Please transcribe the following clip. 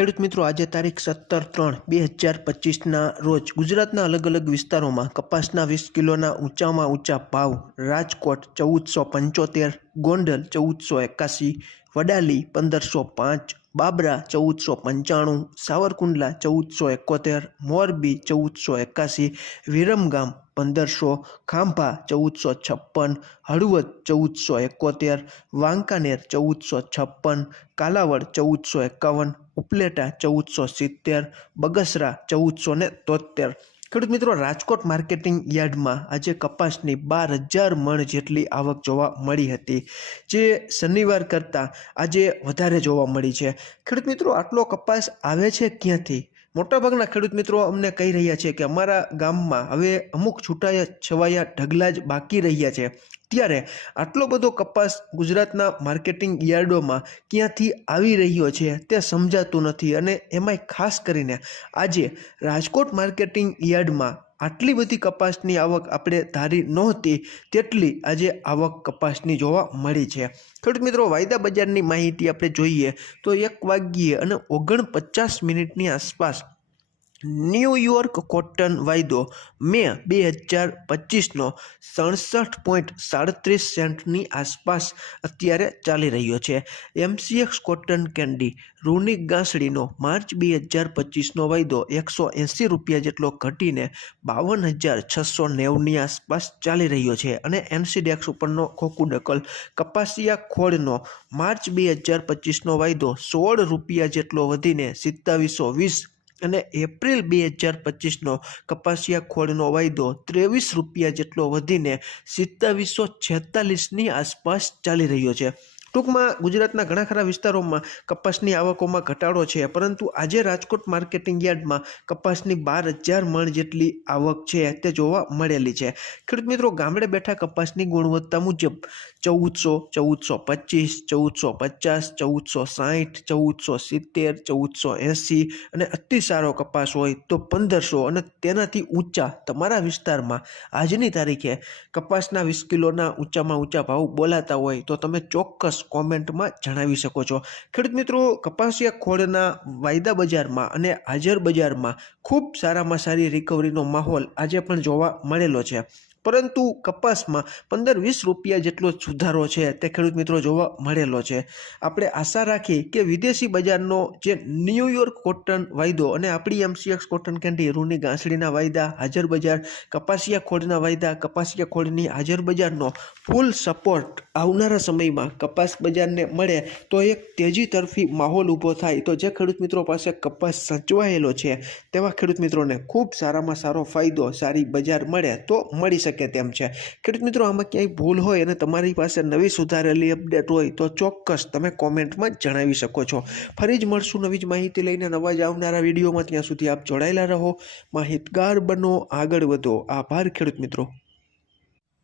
ખેડૂત મિત્રો, આજે તારીખ 17/3/2025ના રોજ ગુજરાતના અલગ અલગ વિસ્તારોમાં કપાસના 20 કિલોના ઊંચામાં ઊંચા ભાવ. રાજકોટ 1475, ગોંડલ 1481, વડાલી 1505, બાબરા 1495, સાવરકુંડલા 1471, મોરબી 1481, વિરમગામ 1500, ખાંભા 1456, હળવદ 1471, વાંકાનેર 1456, કાલાવડ 1451, ઉપલેટા 1470, બગસરા 1473. ખેડૂત મિત્રો, રાજકોટ માર્કેટિંગ યાર્ડમાં આજે કપાસની 12,000 મણ જેટલી આવક જોવા મળી હતી, જે શનિવાર કરતાં આજે વધારે જોવા મળી છે. ખેડૂત મિત્રો, આટલો કપાસ આવે છે ક્યાંથી? મોટાભાગના ખેડૂત મિત્રો અમને કહી રહ્યા છે કે અમારા ગામમાં હવે અમુક છૂટાયા છવાયા ઢગલા જ બાકી રહ્યા છે. ત્યારે આટલો બધો કપાસ ગુજરાતના માર્કેટિંગ યાર્ડોમાં ક્યાંથી આવી રહ્યો છે તે સમજાતું નથી, અને એમાંય ખાસ કરીને આજે રાજકોટ માર્કેટિંગ યાર્ડમાં આટલી બધી કપાસની આવક આપણે ધારી નહોતી તેટલી આજે આવક કપાસની જોવા મળી છે. ખેડૂત મિત્રો, વાયદા બજારની માહિતી આપણે જોઈએ તો 1:49 આસપાસ ન્યૂયોર્ક કોટન વાયદો મે 2025નો 67.37 સેન્ટની આસપાસ અત્યારે ચાલી રહ્યો છે. MCX કોટન કેન્ડી રૂની ગાંસડીનો માર્ચ 2025નો વાયદો 180 રૂપિયા જેટલો ઘટીને 52,690ની આસપાસ ચાલી રહ્યો છે. અને NCDEX ઉપરનો ખોખું કપાસિયા ખોળનો માર્ચ 2025નો વાયદો 16 રૂપિયા જેટલો વધીને 2720 અને એપ્રિલ 2025નો કપાસિયા ખોળનો વાયદો 23 રૂપિયા જેટલો વધીને 2746ની આસપાસ ચાલી રહ્યો છે. ટૂંકમાં ગુજરાતના ઘણા ખરા વિસ્તારોમાં કપાસની આવકોમાં ઘટાડો છે, પરંતુ આજે રાજકોટ માર્કેટિંગ યાર્ડમાં કપાસની 12,000 મણ જેટલી આવક છે તે જોવા મળેલી છે. ખેડૂત મિત્રો, ગામડે બેઠા કપાસની ગુણવત્તા મુજબ 1400, 1425, 1450, 1460, 1470, 1480 અને અતિ સારો કપાસ હોય તો 1500 અને તેનાથી ઊંચા તમારા વિસ્તારમાં આજની તારીખે કપાસના 20 કિલોના ઊંચામાં ઊંચા ભાવ બોલાતા હોય તો તમે ચોક્કસ કોમેન્ટમાં જણાવી શકો છો. ખેડૂત મિત્રો, કપાસિયા ખોળના વાયદા બજારમાં અને હાજર બજારમાં ખૂબ સારામાં સારી રિકવરીનો માહોલ આજે પણ જોવા મળેલો છે, પરંતુ કપાસમાં 15-20 રૂપિયા જેટલો સુધારો છે તે ખેડૂત મિત્રો જોવા મળેલો છે. આપણે આશા રાખી કે વિદેશી બજારનો જે ન્યૂયોર્ક કોટન વાયદો અને આપણી MCX કોટન કેન્ડી રૂની ગાંસડીના વાયદા, હાજર બજાર, કપાસિયા ખોળના વાયદા, કપાસિયા ખોળની હાજર બજારનો ફૂલ સપોર્ટ આવનારા સમયમાં કપાસ બજારને મળે તો એક તેજી તરફી માહોલ ઊભો થાય, તો જે ખેડૂત મિત્રો પાસે કપાસ સચવાયેલો છે તેવા ખેડૂત મિત્રોને ખૂબ સારામાં સારો ફાયદો, સારી બજાર મળે તો મળી શકે તેમ છે. ખેડૂત મિત્રો, આમાં ક્યાંય ભૂલ હોય અને તમારી પાસે નવી સુધારેલી અપડેટ હોય તો ચોક્કસ તમે કોમેન્ટમાં જણાવી શકો છો. ફરી જ મળશું નવી જ માહિતી લઈને નવા જ આવનારા વિડીયોમાં. ત્યાં સુધી આપ જોડાયેલા રહો, માહિતગાર બનો, આગળ વધો. આભાર ખેડૂત મિત્રો.